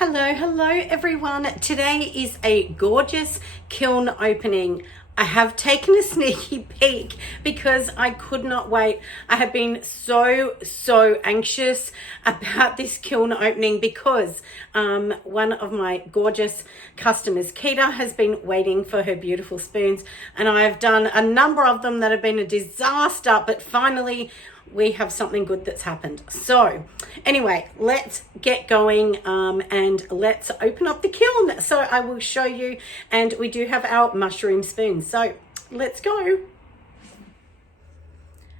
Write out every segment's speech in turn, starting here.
Hello everyone. Today is a gorgeous kiln opening. I have taken a sneaky peek because I could not wait. I have been so anxious about this kiln opening because one of my gorgeous customers, Keita, has been waiting for her beautiful spoons, and I've done a number of them that have been a disaster, but finally we have something good that's happened. So anyway, let's get going and let's open up the kiln. So I will show you, and we do have our mushroom spoons. So let's go.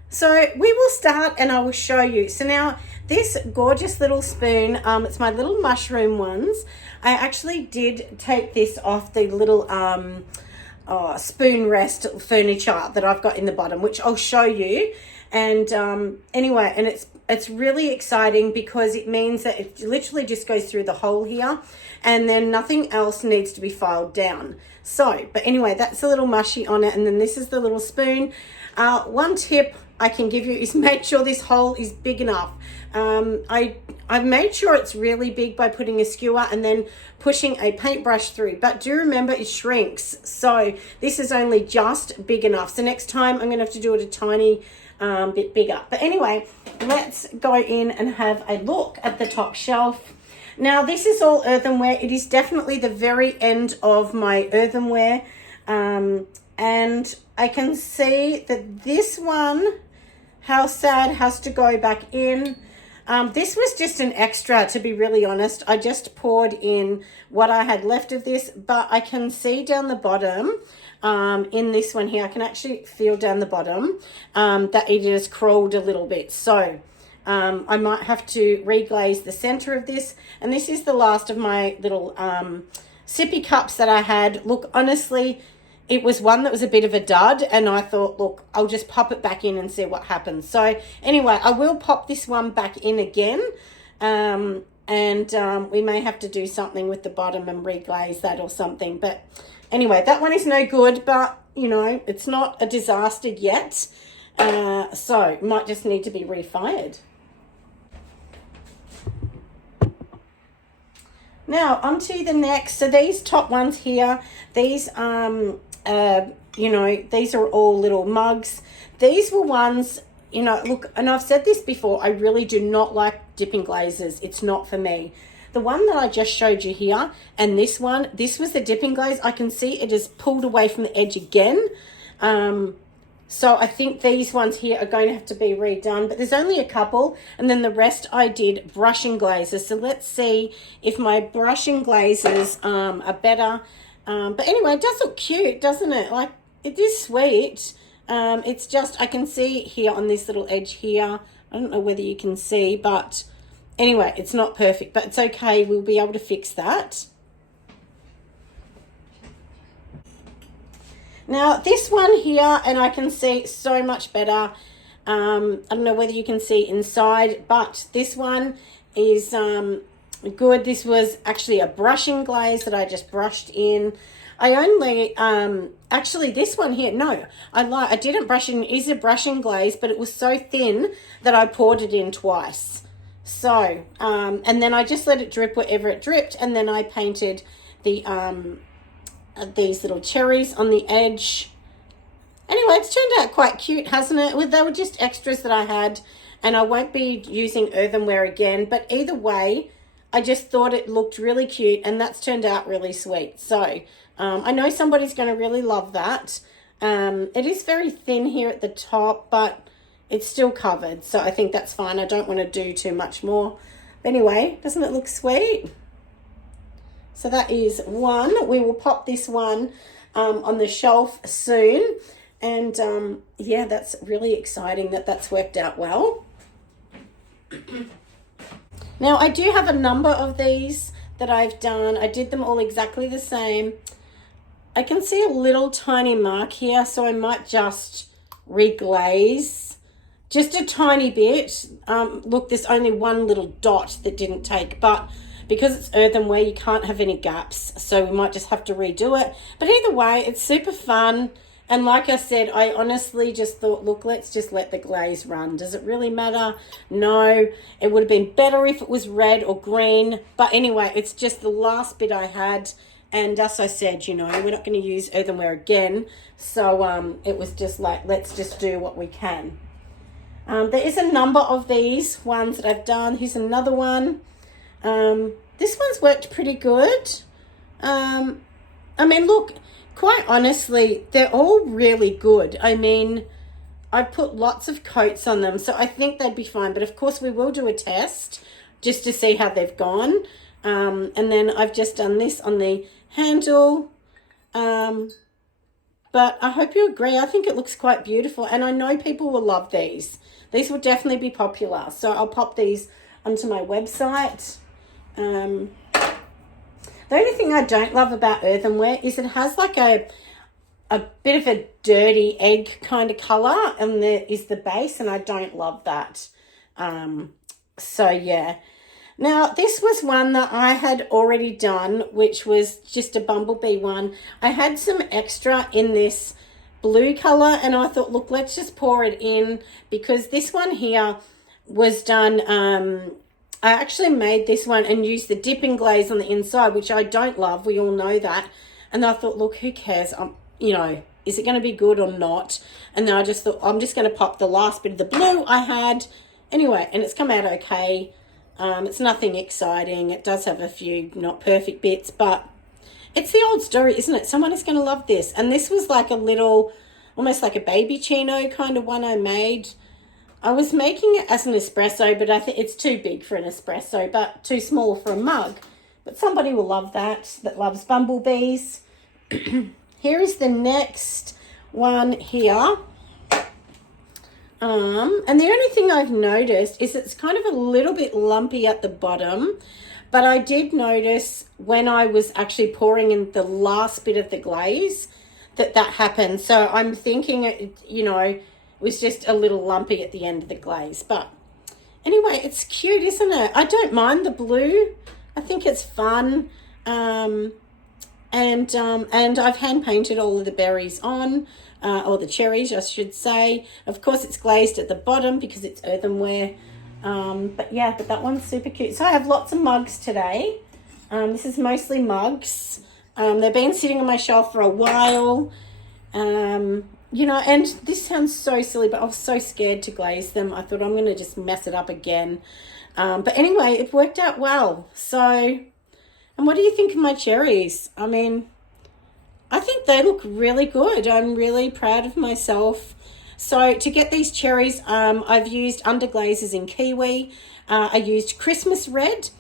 So we will start and I will show you. So now this gorgeous little spoon, it's my little mushroom ones. I actually did take this off the little spoon rest furniture that I've got in the bottom, which I'll show you. And anyway, and it's really exciting because it means that it literally just goes through the hole here, and then nothing else needs to be filed down. So, but anyway, that's a little mushy on it, and then this is the little spoon. One tip I can give you is make sure this hole is big enough. I've made sure it's really big by putting a skewer and then pushing a paintbrush through, but do remember it shrinks. So this is only just big enough. So next time I'm gonna have to do it a tiny bit bigger. But anyway, let's go in and have a look at the top shelf. Now this is all earthenware. It is definitely the very end of my earthenware, and I can see that this one, how sad, has to go back in. This was just an extra, to be really honest. I just poured in what I had left of this, but I can see down the bottom, in this one here, I can actually feel down the bottom that it has crawled a little bit. So I might have to reglaze the center of this. And this is the last of my little sippy cups that I had. Look, honestly, it was one that was a bit of a dud, and I thought, look, I'll just pop it back in and see what happens. So anyway, I will pop this one back in again, and we may have to do something with the bottom and reglaze that or something. But anyway, that one is no good, but you know, it's not a disaster yet, so it might just need to be refired. Now onto the next. So these top ones here, these you know, these are all little mugs. These were ones, you know, look, and I've said this before, I really do not like dipping glazes. It's not for me. The one that I just showed you here and this one, this was the dipping glaze. I can see it is pulled away from the edge again. So I think these ones here are going to have to be redone, but there's only a couple, and then the rest I did brushing glazes. So let's see if my brushing glazes are better. But anyway, it does look cute, doesn't it? Like, it is sweet. It's just, I can see here on this little edge here, I don't know whether you can see, but anyway, it's not perfect, but it's okay. We'll be able to fix that. Now this one here, and I can see so much better. I don't know whether you can see inside, but this one is good. This was actually a brushing glaze that I just brushed in. I only actually this one here, no, I didn't brush in. It is a brushing glaze, but it was so thin that I poured it in twice. So and then I just let it drip wherever it dripped, and then I painted the these little cherries on the edge. Anyway, it's turned out quite cute, hasn't it? They were just extras that I had, and I won't be using earthenware again, but either way, I just thought it looked really cute, and that's turned out really sweet. So I know somebody's going to really love that. It is very thin here at the top, but it's still covered, so I think that's fine. I don't want to do too much more. But anyway, doesn't it look sweet? So that is one. We will pop this one on the shelf soon. And yeah, that's really exciting that that's worked out well. Now, I do have a number of these that I've done. I did them all exactly the same. I can see a little tiny mark here, so I might just reglaze just a tiny bit. Look, there's only one little dot that didn't take, but because it's earthenware, you can't have any gaps, so we might just have to redo it. But either way, it's super fun, And like I said, I honestly just thought, look, let's just let the glaze run. Does it really matter? No. It would have been better if it was red or green. But anyway, it's just the last bit I had. And as I said, you know, we're not going to use earthenware again. So it was just like, let's just do what we can. There is a number of these ones that I've done. Here's another one. This one's worked pretty good. I mean, look, quite honestly, they're all really good. I mean, I put lots of coats on them, so I think they'd be fine. But of course, we will do a test just to see how they've gone. And then I've just done this on the handle. But I hope you agree. I think it looks quite beautiful. And I know people will love these. These will definitely be popular. So I'll pop these onto my website. The only thing I don't love about earthenware is it has like a bit of a dirty egg kind of colour, and there is the base, and I don't love that. So yeah. Now, this was one that I had already done, which was just a bumblebee one. I had some extra in this blue colour, and I thought, look, let's just pour it in, because this one here was done, I actually made this one and used the dipping glaze on the inside, which I don't love. We all know that. And I thought, look, who cares? You know, is it going to be good or not? And then I just thought, I'm just going to pop the last bit of the blue I had. Anyway, and it's come out okay. It's nothing exciting. It does have a few not perfect bits, but it's the old story, isn't it? Someone is going to love this. And this was like a little, almost like a baby chino kind of one I made. I was making it as an espresso, but I think it's too big for an espresso, but too small for a mug. But somebody will love that loves bumblebees. Here is the next one here. And the only thing I've noticed is it's kind of a little bit lumpy at the bottom, but I did notice when I was actually pouring in the last bit of the glaze that happened. So I'm thinking, you know, it was just a little lumpy at the end of the glaze. But anyway, it's cute, isn't it? I don't mind the blue. I think it's fun. And I've hand painted all of the berries on. Or the cherries, I should say. Of course, it's glazed at the bottom because it's earthenware. But that one's super cute. So I have lots of mugs today. This is mostly mugs. They've been sitting on my shelf for a while. You know, and this sounds so silly, but I was so scared to glaze them. I thought I'm going to just mess it up again. But anyway, it worked out well. So, and what do you think of my cherries? I mean, I think they look really good. I'm really proud of myself. So to get these cherries, I've used underglazes in kiwi. I used Christmas red.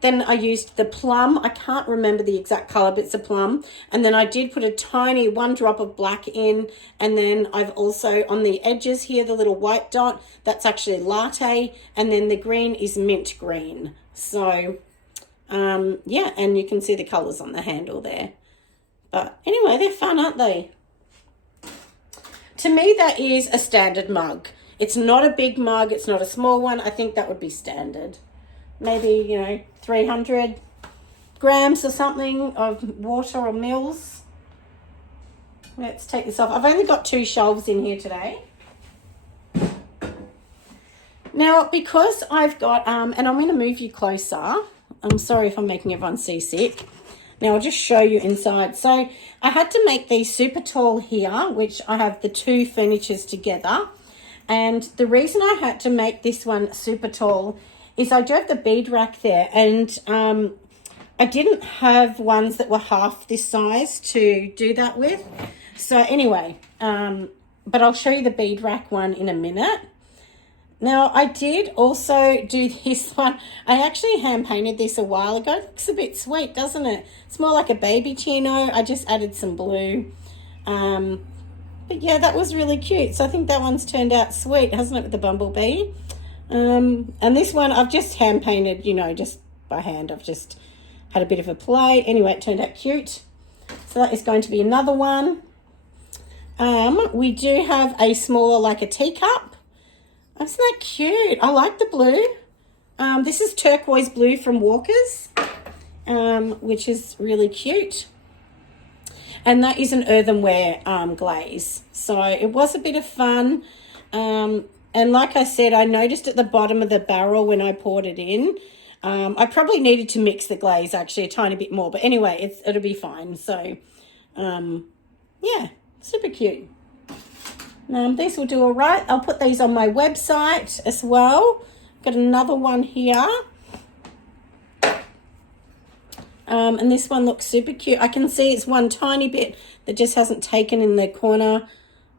Then I used the plum. I can't remember the exact colour, but it's a plum. And then I did put a tiny 1 drop of black in. And then I've also, on the edges here, the little white dot, that's actually latte. And then the green is mint green. So, yeah, and you can see the colours on the handle there. But anyway, they're fun, aren't they? To me, that is a standard mug. It's not a big mug. It's not a small one. I think that would be standard. Maybe, you know, 300 grams or something of water or mils. Let's take this off. I've only got 2 shelves in here today. Now, because I've got, and I'm going to move you closer. I'm sorry if I'm making everyone seasick. Now, I'll just show you inside. So, I had to make these super tall here, which I have the 2 furnitures together. And the reason I had to make this one super tall is I do have the bead rack there. And I didn't have ones that were half this size to do that with. So, anyway, but I'll show you the bead rack one in a minute. Now, I did also do this one. I actually hand painted this a while ago. It looks a bit sweet, doesn't it? It's more like a baby chino. I just added some blue. But yeah, that was really cute. So I think that one's turned out sweet, hasn't it, with the bumblebee? And this one I've just hand painted, you know, just by hand. I've just had a bit of a play. Anyway, it turned out cute. So that is going to be another one. We do have a smaller, like a teacup. Isn't that cute? I like the blue. This is turquoise blue from Walker's, which is really cute. And that is an earthenware glaze. So it was a bit of fun. And like I said, I noticed at the bottom of the barrel when I poured it in, I probably needed to mix the glaze actually a tiny bit more. But anyway, it'll be fine. So, yeah, super cute. These will do all right. I'll put these on my website as well. Got another one here. And this one looks super cute. I can see it's one tiny bit that just hasn't taken in the corner.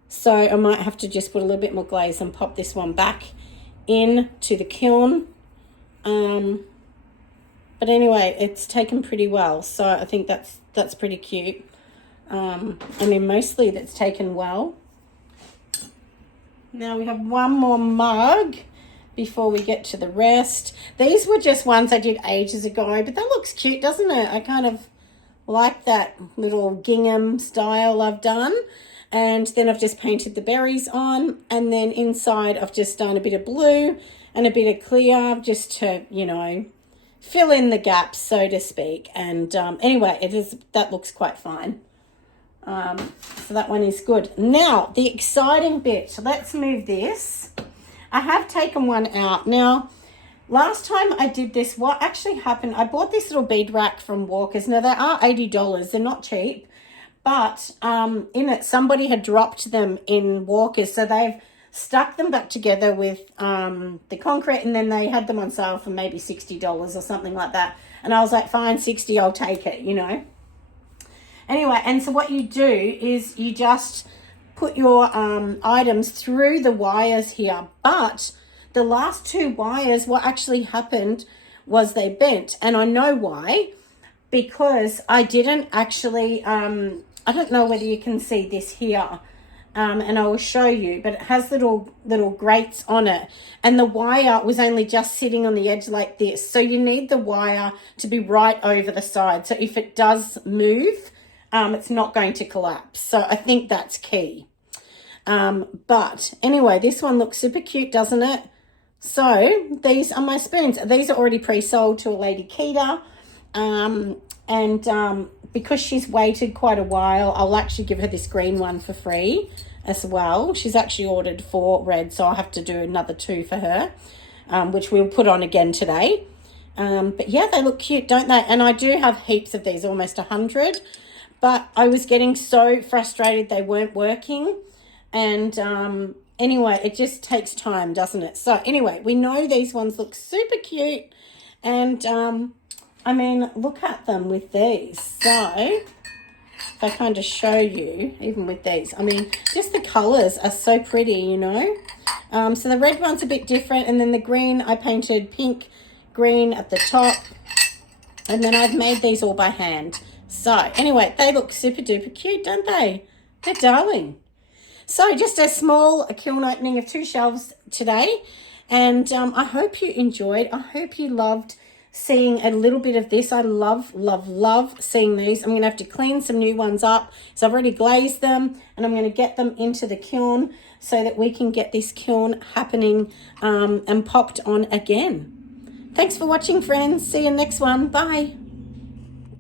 So I might have to just put a little bit more glaze and pop this one back in to the kiln. But anyway, it's taken pretty well. So I think that's pretty cute. I mean, mostly that's taken well. Now we have one more mug before we get to the rest. These were just ones I did ages ago, but that looks cute, doesn't it? I kind of like that little gingham style I've done. And then I've just painted the berries on, and then inside I've just done a bit of blue and a bit of clear just to, you know, fill in the gaps, so to speak. And anyway, that looks quite fine. So that one is good. Now, the exciting bit. So let's move this. I have taken one out. Now, last time I did this, what actually happened, I bought this little bead rack from Walkers. Now, they are $80. They're not cheap. But in it, somebody had dropped them in Walkers. So they've stuck them back together with the concrete, and then they had them on sale for maybe $60 or something like that. And I was like, fine, 60, I'll take it, you know. Anyway, and so what you do is you just put your items through the wires here. But the last two wires, what actually happened was they bent. And I know why. Because I didn't actually, I don't know whether you can see this here. And I will show you. But it has little grates on it. And the wire was only just sitting on the edge like this. So you need the wire to be right over the side. So if it does move, it's not going to collapse. So I think that's key. But anyway, this one looks super cute, doesn't it? So these are my spoons. These are already pre-sold to a lady, Keita. Because she's waited quite a while, I'll actually give her this green one for free as well. She's actually ordered 4 red, so I'll have to do another 2 for her, which we'll put on again today. But yeah, they look cute, don't they? And I do have heaps of these, almost 100. But I was getting so frustrated they weren't working. And anyway, it just takes time, doesn't it? So anyway, we know these ones look super cute. And I mean, look at them with these. So if I kind of show you, even with these, I mean, just the colours are so pretty, you know. So the red one's a bit different. And then the green, I painted pink, green at the top. And then I've made these all by hand. So anyway, they look super duper cute, don't they? They're darling. So just a small kiln opening of 2 shelves today. And I hope you enjoyed. I hope you loved seeing a little bit of this. I love, love, love seeing these. I'm going to have to clean some new ones up. So I've already glazed them, and I'm going to get them into the kiln so that we can get this kiln happening and popped on again. Thanks for watching, friends. See you next one. Bye.